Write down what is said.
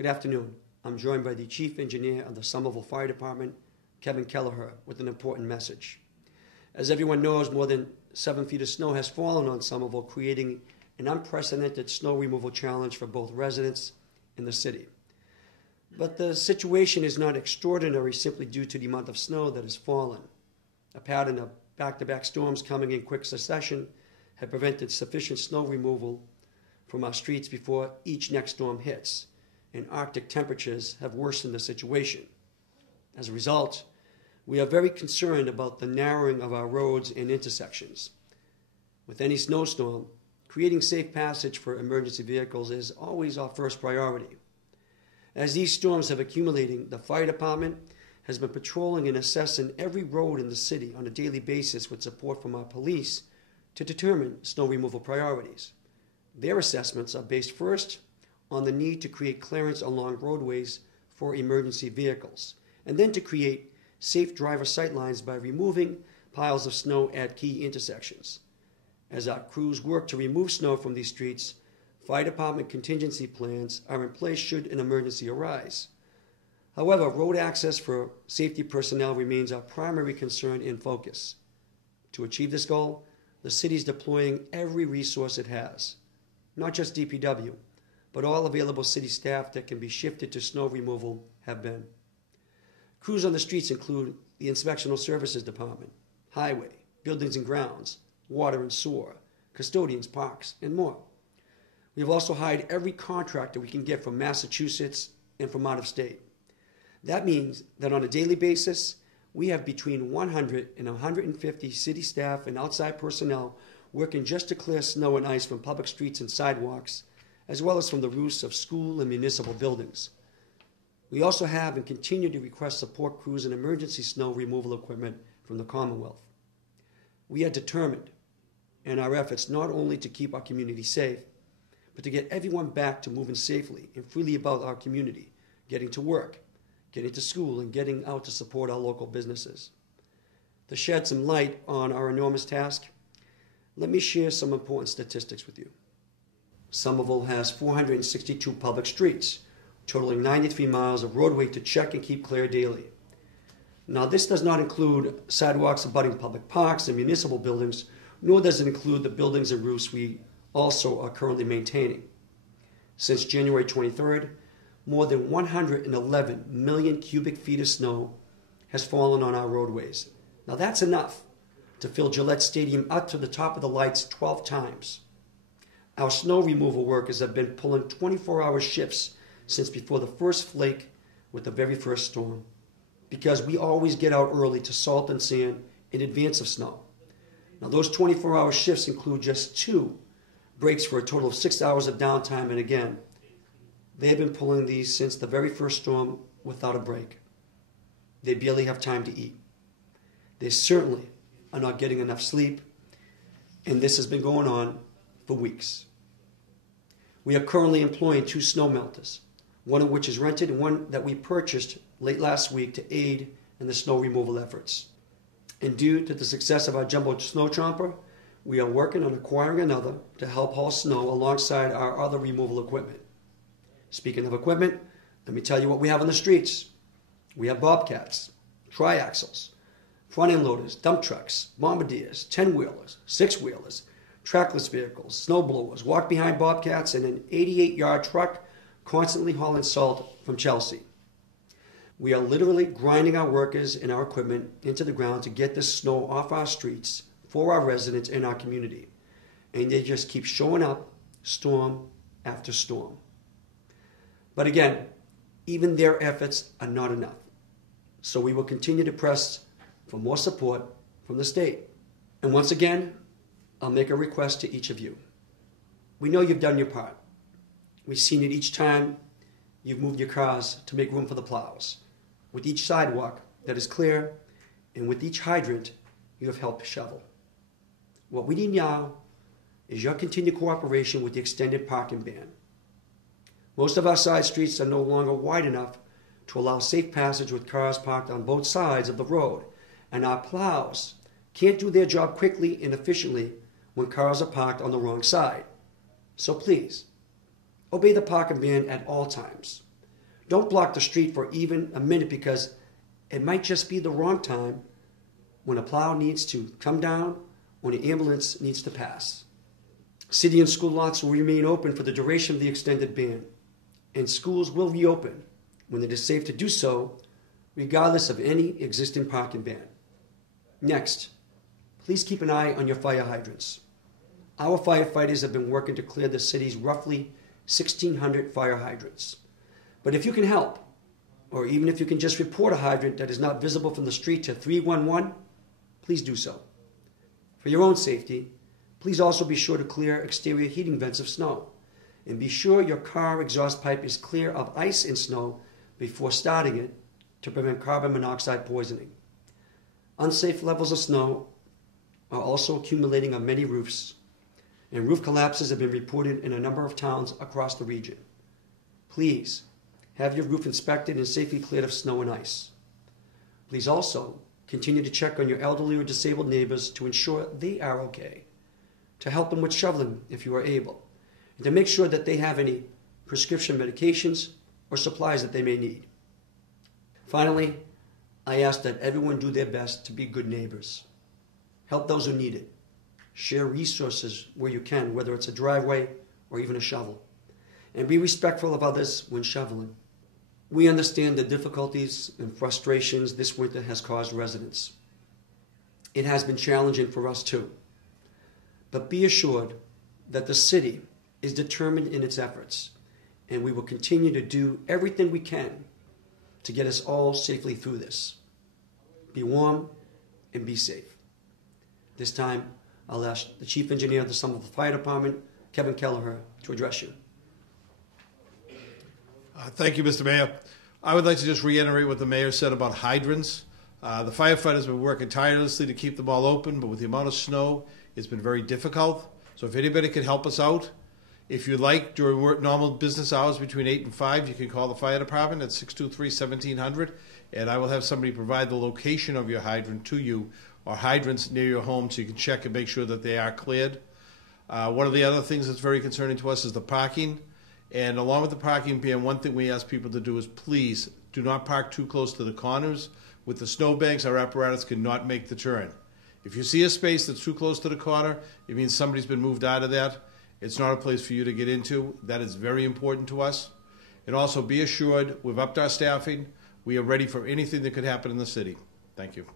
Good afternoon. I'm joined by the Chief Engineer of the Somerville Fire Department, Kevin Kelleher, with an important message. As everyone knows, more than 7 feet of snow has fallen on Somerville, creating an unprecedented snow removal challenge for both residents and the city. But the situation is not extraordinary simply due to the amount of snow that has fallen. A pattern of back-to-back storms coming in quick succession have prevented sufficient snow removal from our streets before each next storm hits, and Arctic temperatures have worsened the situation. As a result, we are very concerned about the narrowing of our roads and intersections. With any snowstorm, creating safe passage for emergency vehicles is always our first priority. As these storms have accumulated, the fire department has been patrolling and assessing every road in the city on a daily basis with support from our police to determine snow removal priorities. Their assessments are based first on the need to create clearance along roadways for emergency vehicles, and then to create safe driver sightlines by removing piles of snow at key intersections. As our crews work to remove snow from these streets, fire department contingency plans are in place should an emergency arise. However, road access for safety personnel remains our primary concern and focus. To achieve this goal, the city is deploying every resource it has, not just DPW, but all available city staff that can be shifted to snow removal have been. Crews on the streets include the Inspectional Services Department, Highway, Buildings and Grounds, Water and Sewer, Custodians, Parks, and more. We have also hired every contractor we can get from Massachusetts and from out of state. That means that on a daily basis, we have between 100 and 150 city staff and outside personnel working just to clear snow and ice from public streets and sidewalks, as well as from the roofs of school and municipal buildings. We also have and continue to request support crews and emergency snow removal equipment from the Commonwealth. We are determined in our efforts not only to keep our community safe, but to get everyone back to moving safely and freely about our community, getting to work, getting to school, and getting out to support our local businesses. To shed some light on our enormous task, let me share some important statistics with you. Somerville has 462 public streets, totaling 93 miles of roadway to check and keep clear daily. Now, this does not include sidewalks abutting public parks and municipal buildings, nor does it include the buildings and roofs we also are currently maintaining. Since January 23rd, more than 111 million cubic feet of snow has fallen on our roadways. Now, that's enough to fill Gillette Stadium up to the top of the lights 12 times. Our snow removal workers have been pulling 24-hour shifts since before the first flake with the very first storm, because we always get out early to salt and sand in advance of snow. Now, those 24-hour shifts include just 2 breaks for a total of 6 hours of downtime, and again, they have been pulling these since the very first storm without a break. They barely have time to eat. They certainly are not getting enough sleep, and this has been going on for weeks. We are currently employing 2 snow melters, one of which is rented and one that we purchased late last week to aid in the snow removal efforts. And due to the success of our jumbo snow chomper, we are working on acquiring another to help haul snow alongside our other removal equipment. Speaking of equipment, let me tell you what we have on the streets. We have bobcats, triaxles, front-end loaders, dump trucks, bombardiers, 10-wheelers, 6-wheelers, trackless vehicles, snow blowers, walk-behind bobcats, and an 88-yard truck constantly hauling salt from Chelsea. We are literally grinding our workers and our equipment into the ground to get this snow off our streets for our residents and our community. And they just keep showing up storm after storm. But again, even their efforts are not enough. So we will continue to press for more support from the state. And once again, I'll make a request to each of you. We know you've done your part. We've seen it each time you've moved your cars to make room for the plows, with each sidewalk that is clear, and with each hydrant you have helped shovel. What we need now is your continued cooperation with the extended parking ban. Most of our side streets are no longer wide enough to allow safe passage with cars parked on both sides of the road, and our plows can't do their job quickly and efficiently when cars are parked on the wrong side. So please, obey the parking ban at all times. Don't block the street for even a minute, because it might just be the wrong time when a plow needs to come down or an ambulance needs to pass. City and school lots will remain open for the duration of the extended ban, and schools will reopen when it is safe to do so, regardless of any existing parking ban. Next, please keep an eye on your fire hydrants. Our firefighters have been working to clear the city's roughly 1,600 fire hydrants. But if you can help, or even if you can just report a hydrant that is not visible from the street to 311, please do so. For your own safety, please also be sure to clear exterior heating vents of snow, and be sure your car exhaust pipe is clear of ice and snow before starting it to prevent carbon monoxide poisoning. Unsafe levels of snow are also accumulating on many roofs, and roof collapses have been reported in a number of towns across the region. Please have your roof inspected and safely cleared of snow and ice. Please also continue to check on your elderly or disabled neighbors to ensure they are okay, to help them with shoveling if you are able, and to make sure that they have any prescription medications or supplies that they may need. Finally, I ask that everyone do their best to be good neighbors. Help those who need it. Share resources where you can, whether it's a driveway or even a shovel. And be respectful of others when shoveling. We understand the difficulties and frustrations this winter has caused residents. It has been challenging for us too. But be assured that the city is determined in its efforts, and we will continue to do everything we can to get us all safely through this. Be warm and be safe. This time, I'll ask the Chief Engineer of the Somerville Fire Department, Kevin Kelleher, to address you. Thank you, Mr. Mayor. I would like to just reiterate what the Mayor said about hydrants. The firefighters have been working tirelessly to keep them all open, but with the amount of snow, it's been very difficult. So if anybody can help us out, if you'd like, during normal business hours between 8 and 5, you can call the fire department at 623-1700, and I will have somebody provide the location of your hydrant to you, or hydrants near your home, so you can check and make sure that they are cleared. One of the other things that's very concerning to us is the parking. And along with the parking ban, one thing we ask people to do is please do not park too close to the corners. With the snowbanks, our apparatus cannot make the turn. If you see a space that's too close to the corner, it means somebody's been moved out of that. It's not a place for you to get into. That is very important to us. And also be assured, we've upped our staffing. We are ready for anything that could happen in the city. Thank you.